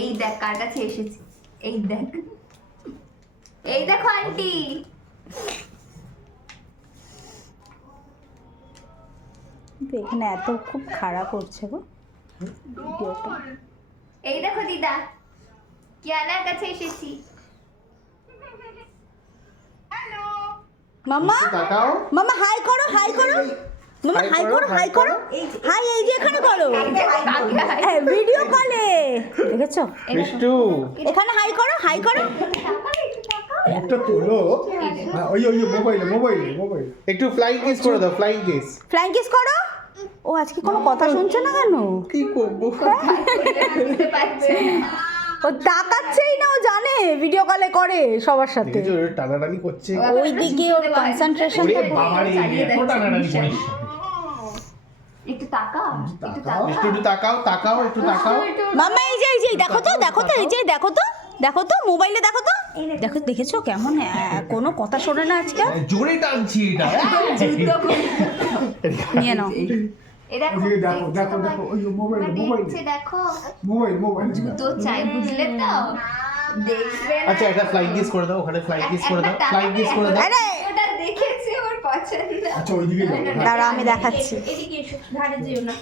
এই দেখ কার কাছে এসেছি, এই দেখ, এই দেখো আন্টি। এখানে এত খুব খারাপ হচ্ছে গো ভিডিওটা। এই দেখো দিদা, কিয়ানার কাছে এসেছি। মাম্মা তাকাও। মাম্মা হাই করো, হাই করো মাম্মা, হাই করো, হাই করো, হাই এই যে এখানে করো, হ্যাঁ ভিডিও কলে দেখেছো, মিষ্টু এখানে হাই করো, হাই করো। একটা তোলো। ওই ওই মোবাইলে একটু ফ্লাইং কিস করে দাও, ফ্লাইং কিস। ফ্ল্যাং কিস করো। ও আজকে কোনো কথা শুনছে না কেন? কি করবো? বুঝতে পারছি না। ও তাকাচ্ছেই না, ও জানে ভিডিও কলে করে সবার সাথে। দেখেছো ওর টানাটানি করছে। ওই দিকে ওর কনসেন্ট্রেশন। ওরে বাবারে, এত টানাটানি করিস না। একটু তাকা, একটু তাকাও। তাকা। মিষ্টু একটু তাকাও, তাকাও, একটু তাকাও। মাম্মা এই যে দেখো তো, দেখো তো, এই যে দেখো তো, দেখো তো মোবাইলে দেখো তো, দেখো দেখেছো কেমন কোনো কথা শোনে না আজকে। জোরে টানছি এটা। যুদ্ধ করে। নিয়ে নাও। এই দেখো, ওই যে দেখো, দেখছো দেখো, তোমার? দেখো, ওই যে মোবাইলে, তোমার মোবাইলে। দেখছে, দেখো। মোবাইল জুতো চাই, বুঝলে তো? দেখবে না। আচ্ছা একটা ফ্লাইং কিস করে দাও, ওখানে ফ্লাইং কিস করে দাও, একবার ফ্লাইং কিস করে দাও। আরে ওটা দেখেছি, ওর পছন্দ। আচ্ছা ওইদিকে যাও। দাঁড়া আমি দেখাচ্ছি। এদিকে এসো, ধারে যেও না।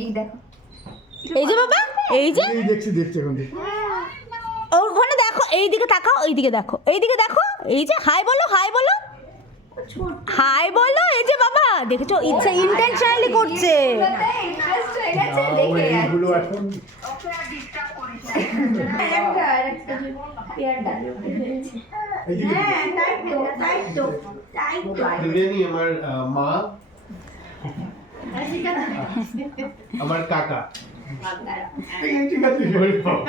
এই দেখো। এই যে বাবা, এই যে এই দেখছি এখন দেখি। ওখানে দেখো, এই দিকে তাকাও, এই দিকে দেখো, এই দিকে দেখো, এই যে হাই বলো, হাই বলো, হাই বলো। এই যে বাবা দেখেছো, ইচ্ছা ইন্টেনশনালি করছে। ইন্টারেস্ট হয়ে গেছে, দেখে যাচ্ছে। এইগুলো এখন একটা পেয়ার ডালে উঠেছে। এইদিকে হ্যাঁ, তাই তো। দুজনই আমার মা, আমার কাকা। ঠিক আছে। ওরে বাবা।